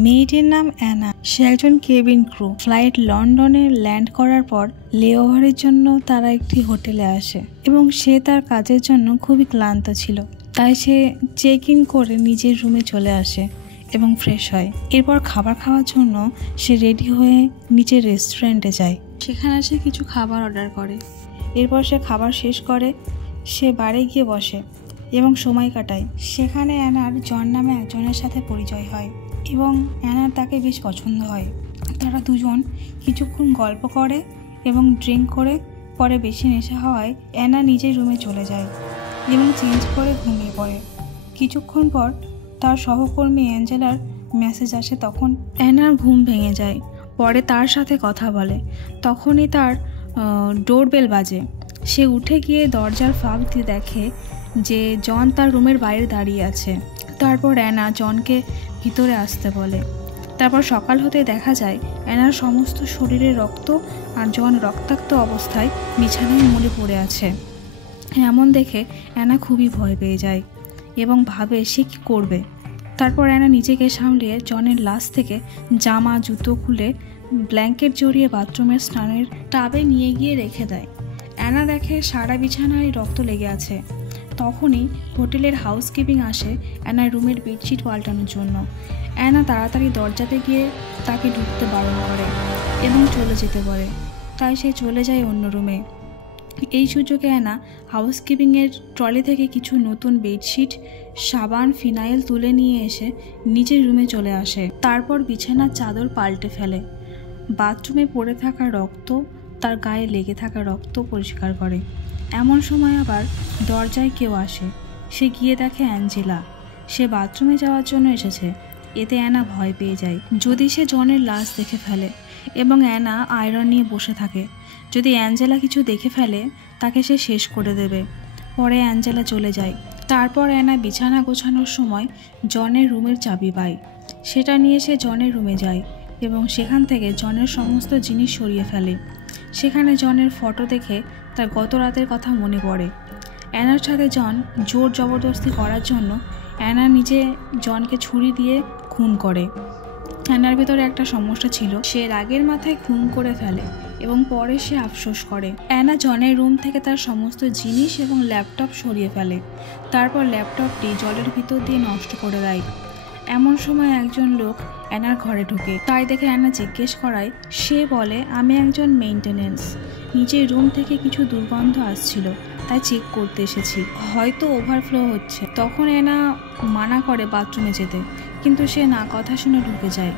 মেয়েটির নাম অ্যানা। সে একজন কেবিন ক্রু। ফ্লাইট লন্ডনে ল্যান্ড করার পর লেওভারের জন্য তারা একটি হোটেলে আসে এবং সে তার কাজের জন্য খুবই ক্লান্ত ছিল। তাই সে চেক ইন করে নিজের রুমে চলে আসে এবং ফ্রেশ হয়। এরপর খাবার খাওয়ার জন্য সে রেডি হয়ে নিচের রেস্টুরেন্টে যায়। সেখানে সে কিছু খাবার অর্ডার করে। এরপর সে খাবার শেষ করে সে বারে গিয়ে বসে এবং সময় কাটায়। সেখানে অ্যানার জন নামে একজনের সাথে পরিচয় হয় এবং অ্যানার তাকে বেশ পছন্দ হয়। তারা দুজন কিছুক্ষণ গল্প করে এবং ড্রিঙ্ক করে। পরে বেশি নেশা হওয়ায় অ্যানা নিজের রুমে চলে যায় এবং চেঞ্জ করে ঘুমিয়ে পড়ে। কিছুক্ষণ পর তার সহকর্মী অ্যাঞ্জেলার মেসেজ আসে। তখন অ্যানার ঘুম ভেঙে যায়। পরে তার সাথে কথা বলে। তখনই তার ডোরবেল বাজে। সে উঠে গিয়ে দরজার ফাঁক দিয়ে দেখে যে জন তার রুমের বাইরে দাঁড়িয়ে আছে। তারপর অ্যানা জনকে ভিতরে আসতে বলে। তারপর সকাল হতে দেখা যায় অ্যানার সমস্ত শরীরে রক্ত আর জন রক্তাক্ত অবস্থায় বিছানায় মরে পড়ে আছে। এমন দেখে অ্যানা খুবই ভয় পেয়ে যায় এবং ভাবে সে কী করবে। তারপর অ্যানা নিজেকে সামলিয়ে জনের লাশ থেকে জামা জুতো খুলে ব্ল্যাঙ্কেট জড়িয়ে বাথরুমের স্নানের টাবে নিয়ে গিয়ে রেখে দেয়। অ্যানা দেখে সারা বিছানায় রক্ত লেগে আছে। তখনই হোটেলের হাউসকিপিং আসে অ্যানার রুমের বেডশিট পাল্টানোর জন্য। অ্যানা তাড়াতাড়ি দরজাতে গিয়ে তাকে ঢুকতে বারণ করে এবং চলে যেতে বলে। তাই সে চলে যায় অন্য রুমে। এই সুযোগে অ্যানা হাউসকিপিংয়ের ট্রলি থেকে কিছু নতুন বেডশিট, সাবান, ফিনাইল তুলে নিয়ে এসে নিজের রুমে চলে আসে। তারপর বিছানার চাদর পাল্টে ফেলে। বাথরুমে পড়ে থাকা রক্ত, তার গায়ে লেগে থাকা রক্ত পরিষ্কার করে। এমন সময় আবার দরজায় কেউ আসে। সে গিয়ে দেখে অ্যাঞ্জেলা। সে বাথরুমে যাওয়ার জন্য এসেছে। এতে অ্যানা ভয় পেয়ে যায় যদি সে জনের লাশ দেখে ফেলে এবং অ্যানা আয়রন নিয়ে বসে থাকে। যদি অ্যাঞ্জেলা কিছু দেখে ফেলে তাকে সে শেষ করে দেবে। পরে অ্যাঞ্জেলা চলে যায়। তারপর অ্যানা বিছানা গোছানোর সময় জনের রুমের চাবি পায়। সেটা নিয়ে সে জনের রুমে যায় এবং সেখান থেকে জনের সমস্ত জিনিস সরিয়ে ফেলে। সেখানে জনের ফটো দেখে তার গত রাতের কথা মনে পড়ে। অ্যানার সাথে জন জোর জবরদস্তি করার জন্য অ্যানা নিজে জনকে ছুরি দিয়ে খুন করে। অ্যানার ভেতরে একটা সমস্যা ছিল, সে রাগের মাথায় খুন করে ফেলে এবং পরে সে আফসোস করে। অ্যানা জনের রুম থেকে তার সমস্ত জিনিস এবং ল্যাপটপ সরিয়ে ফেলে। তারপর ল্যাপটপটি জলের ভিতর দিয়ে নষ্ট করে দেয়। এমন সময় একজন লোক অ্যানার ঘরে ঢুকে। তাই দেখে অ্যানা জিজ্ঞেস করায় সে বলে, আমি একজন মেইনটেনেন্স। নিজের রুম থেকে কিছু দুর্গন্ধ আসছিল, তাই চেক করতে এসেছি, হয়তো ওভারফ্লো হচ্ছে। তখন অ্যানা মানা করে বাথরুমে যেতে, কিন্তু সে না কথা শুনে ঢুকে যায়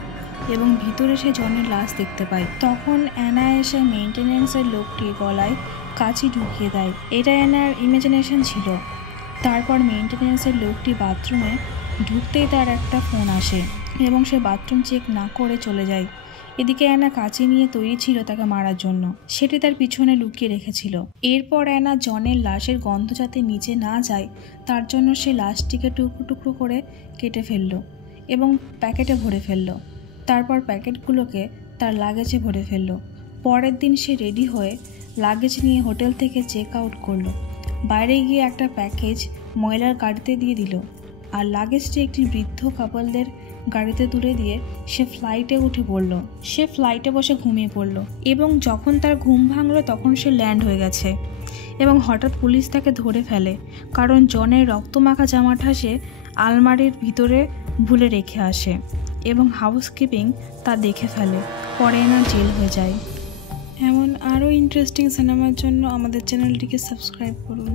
এবং ভিতরে সে জনের লাশ দেখতে পায়। তখন অ্যানা এসে মেইনটেনেন্সের লোকটির গলায় কাঁচি ঢুকিয়ে দেয়। এটা অ্যানার ইমাজিনেশন ছিল। তারপর মেইনটেনেন্সের লোকটি বাথরুমে ঢুকতেই তার একটা ফোন আসে এবং সে বাথরুম চেক না করে চলে যায়। এদিকে অ্যানা কাঁচি নিয়ে তৈরি ছিল তাকে মারার জন্য। সেটি তার পিছনে লুকিয়ে রেখেছিল। এরপর অ্যানা জনের লাশের গন্ধ যাতে নিচে না যায় তার জন্য সে লাশটিকে টুকরো টুকরো করে কেটে ফেলল এবং প্যাকেটে ভরে ফেলল। তারপর প্যাকেটগুলোকে তার লাগেজে ভরে ফেলল। পরের দিন সে রেডি হয়ে লাগেজ নিয়ে হোটেল থেকে চেক আউট করলো। বাইরে গিয়ে একটা প্যাকেজ ময়লার গাড়িতে দিয়ে দিল আর লাগেজটি একটি বৃদ্ধ কাপলদের গাড়িতে তুলে দিয়ে সে ফ্লাইটে উঠে পড়ল। সে ফ্লাইটে বসে ঘুমিয়ে পড়ল এবং যখন তার ঘুম ভাঙল তখন সে ল্যান্ড হয়ে গেছে এবং হঠাৎ পুলিশ তাকে ধরে ফেলে, কারণ জনের রক্তমাখা জামাটা সে আলমারির ভিতরে ভুলে রেখে আসে এবং হাউসকিপিং তা দেখে ফেলে। পরে না জেল হয়ে যায়। এমন আরও ইন্টারেস্টিং সিনেমার জন্য আমাদের চ্যানেলটিকে সাবস্ক্রাইব করুন।